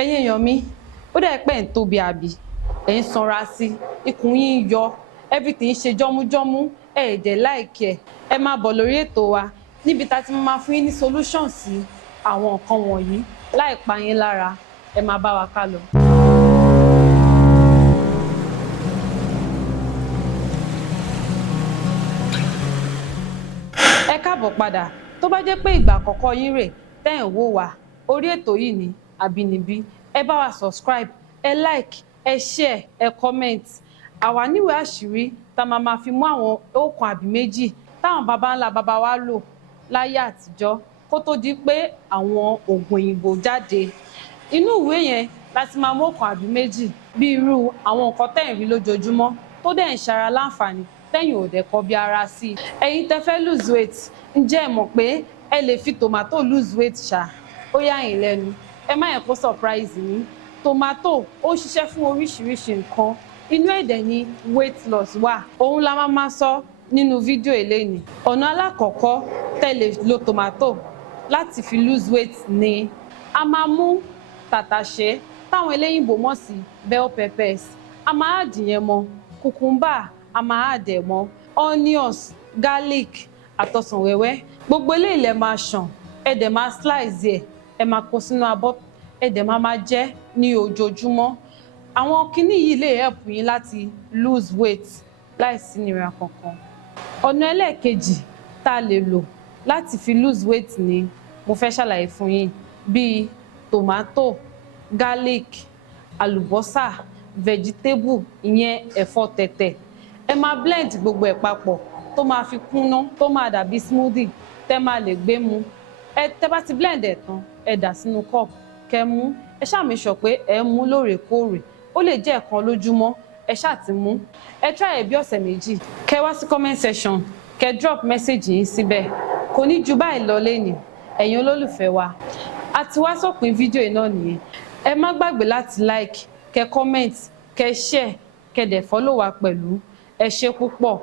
ẹ̀yin èèyàn mi ó dẹ̀ pẹ́ ń tóbi àbí ẹ̀ ń sanra sí ikùn yín yọ everything ṣe jọ́mújọ́mú ẹ̀ dẹ̀ láìkẹ́ ẹ máa bọ̀ lórí ètò wa níbi tá a ti máa fún yín ní solution sí àwọn nǹkan wọ̀nyí láì pa yín lára ẹ máa bá wa ká lọ. ẹ káàbọ̀ padà tó bá jẹ́ pé ìgbà àkọ́kọ́ yín rè tẹ́ ẹ̀ ń wò wá orí ètò yìí ní Àbínibí ẹ bá wa subscribe ẹ like ẹ share ẹ comment àwa níwèé àṣírí tá a máa fi mú àwọn ọ̀kan àbí méjì táwọn baba ńlá baba wa lò láyé àtijọ́ kó tó di pé àwọn oògùn òyìnbó jáde inú ìwé yẹn láti máa mú ọ̀kan àbí méjì bí irú àwọn nǹkan tẹ́ ẹ̀ ń rí lójoojúmọ́ tó dẹ̀ ń ṣara láǹfààní tẹ́yìn ò dẹ̀ kọ́ bí ara sí i ẹ̀yin tẹ́ fẹ́ lose weight ǹjẹ́ ẹ mọ̀ pé ẹ lè fi tòmátò lose weight ṣá ó yà yín lẹ́nu ẹ má yẹ kó surprise yín tòmátò ó ṣiṣẹ́ fún oríṣiríṣi nǹkan inú ẹ̀dẹ̀ ni weight loss wà òun la máa sọ nínú fídíò eléyìí ọ̀nà alákọ̀ọ́kọ́ tẹ́ lè lo tòmátò láti fi lose weight ni a máa mú tàtàṣé táwọn eléyìnbó mọ̀ sí bell peppers a máa dìyẹn mọ́ cucumber a máa dẹ̀ mọ́ onions garlic àtọsàn wẹ́wẹ́ gbogbo eléyìí lẹ máa ṣàn ẹ dẹ̀ máa slice ẹ̀ ẹ máa kó sínú abọ́ ẹ dẹ̀ máa jẹ ní ojoojúmọ́ àwọn kinní yìí lè help yín láti lose weight láìsí ìnira kankan ọ̀nà ẹlẹ́ẹ̀kejì tá a lè lò láti fi lose weight ni mo fẹ́ ṣàlàyé fún yín bíi tomato garlic àlùbọ́sà vegetable ìyẹn ẹ̀fọ́ tẹ̀tẹ̀ ẹ máa blend gbogbo ẹ̀ papọ̀ tó máa fi kúnná tó máa dàbí smoothie tẹ́ máa lè gbé mu tẹ́ bá ti blend ẹ̀ tán ẹ dà sínú cup kẹ́ mú ẹ ṣáà make sure pé ẹ mú lóòrèkóòrè ó lè jẹ́ ẹ̀kan lójúmọ́ ẹ ṣáà ti mú ẹ try ẹ̀ bí ọ̀sẹ̀ méjì kẹ́ wá sí comment section kẹ́ drop message yín síbẹ̀ kò ní ju báyìí lọ lẹ́yìn ẹ̀yin olólùfẹ́ wa a ti wá sópin fídíò yìí náà nìyẹn ẹ má gbàgbé láti like kẹ́ comment kẹ́ share kẹ́ dẹ̀ follow wa pẹ̀lú ẹ ṣé púpọ̀.